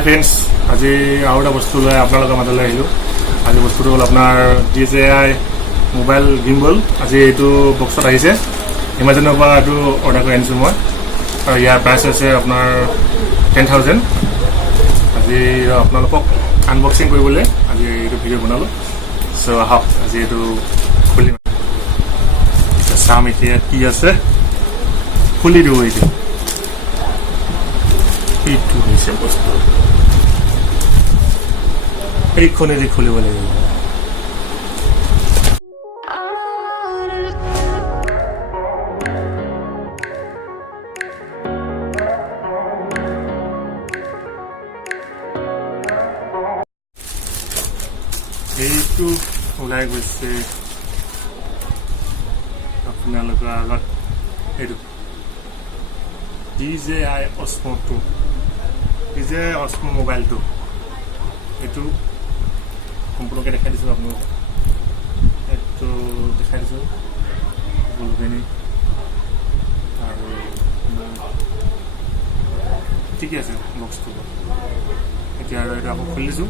হাই friends, আজি আৰু এটা বস্তু লৈ আপোনালোকৰ মাজলৈ আহিলোঁ। আজি বস্তুটো হ'ল আপোনাৰ DJI মোবাইল গিম্বল। আজি এইটো বক্সত আহিছে, এমাজনৰ পৰা এইটো অৰ্ডাৰ কৰি আনিছোঁ মই, আৰু ইয়াৰ প্ৰাইচ হৈছে আপোনাৰ 10,000। আজি আপোনালোকক আনবক্সিং কৰিবলৈ আজি এইটো ভিডিঅ' বনালোঁ। চ' আহক আজি এইটো খুলিম, চাম এতিয়া কি আছে, খুলি দিওঁ। এইটো হৈছে বস্তু, এইখনেদি খুলিব লাগিব। এইটো ওলাই গৈছে আপোনালোকৰ আগত। এইটো DJI Osmo 2, DJI Osmo মোবাইলটো। এইটো সম্পূৰ্ণকৈ দেখাই দিছোঁ আপোনালোকক। এইটো দেখাই দিছোঁ সকলোখিনি, আৰু ঠিকে আছে বক্সটো। এতিয়া আৰু এইটো আকৌ খুলি দিছোঁ।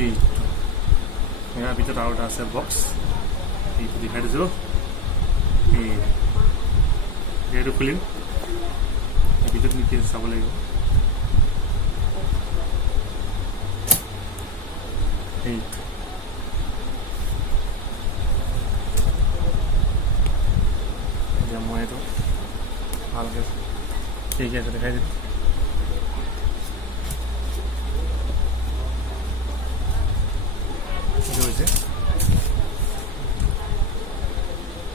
এইটো ইয়াৰ ভিতৰত আৰু এটা আছে বক্স, এইটো দেখাই দিছোঁ। এইটো খুলিম, ইয়াৰ ভিতৰত নেকি চাব লাগিব। এইটো এতিয়া মই এইটো ভালকৈ ঠিক আছে দেখাই দিম। এইটো হৈছে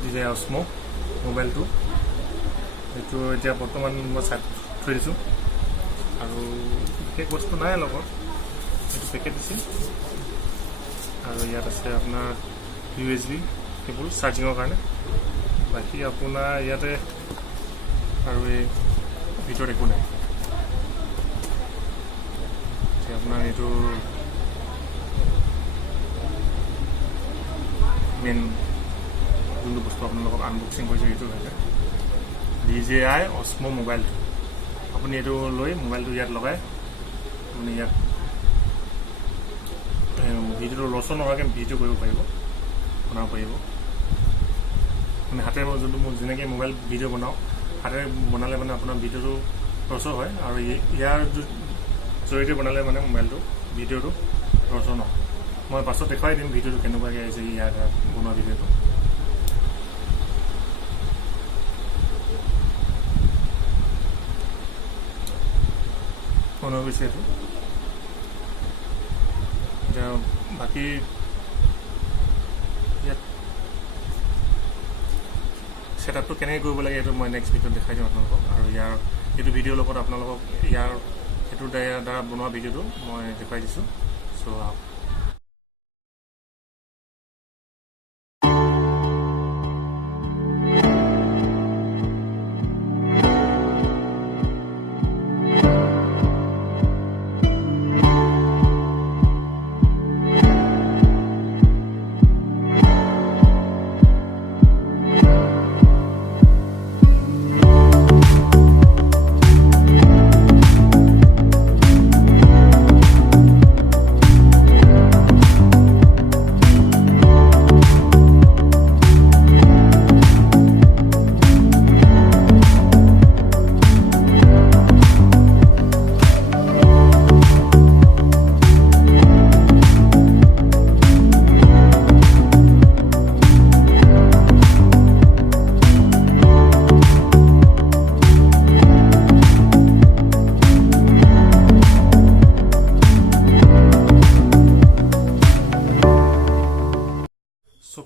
DJI Osmo মোবাইলটো। এইটো এতিয়া বৰ্তমান মই চাই থৈ দিছোঁ, আৰু বিশেষ বস্তু নাই লগত। এইটো পেকেট দিছে, আৰু ইয়াত আছে আপোনাৰ USB কেবল চাৰ্জিঙৰ কাৰণে। বাকী আপোনাৰ ইয়াতে আৰু এই ভিতৰত একো নাই। এতিয়া আপোনাৰ এইটো মেইন যোনটো বস্তু আপোনালোকক আনবক্সিং কৰিছোঁ এইটো হৈছে DJI Osmo মোবাইলটো। আপুনি এইটো লৈ মোবাইলটো ইয়াত লগাই আপুনি ইয়াত ভিডিঅ'টো লছ নোহোৱাকৈ ভিডিঅ' কৰিব পাৰিব, বনাব পাৰিব। মানে হাতেৰে যোনটো মই যেনেকৈ মোবাইল ভিডিঅ' বনাওঁ, হাতেৰে বনালে মানে আপোনাৰ ভিডিঅ'টো লছ হয়, আৰু ইয়াৰ জৰিয়তে বনালে মানে মোবাইলটো ভিডিঅ'টো লছ নহয়। মই পাছত দেখুৱাই দিম ভিডিঅ'টো কেনেকুৱাকৈ আহিছে ইয়াৰ দ্বাৰা বনোৱা ভিডিঅ'টো। হৈ গৈছে এইটো। এতিয়া বাকী ইয়াত ছেটআপটো কেনেকৈ কৰিব লাগে এইটো মই নেক্সট ভিডিঅ'ত দেখাই দিম আপোনালোকক, আৰু এইটো ভিডিঅ'ৰ লগত আপোনালোকক সেইটোৰ দ্বাৰা বনোৱা ভিডিঅ'টো মই দেখুৱাই দিছোঁ। চ'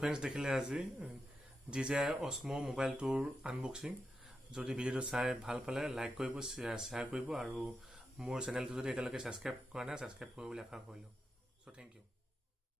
ফ্ৰেণ্ডছ, দেখিলে আজি DJI Osmo মোবাইলটোৰ আনবক্সিং। যদি ভিডিঅ'টো চাই ভাল পালে লাইক কৰিব, শ্বেয়াৰ কৰিব, আৰু মোৰ চেনেলটো যদি এতিয়ালৈকে ছাবস্ক্ৰাইব কৰা নাই ছাবস্ক্ৰাইব কৰিব বুলি আশা কৰিলোঁ। চ' থেংক ইউ।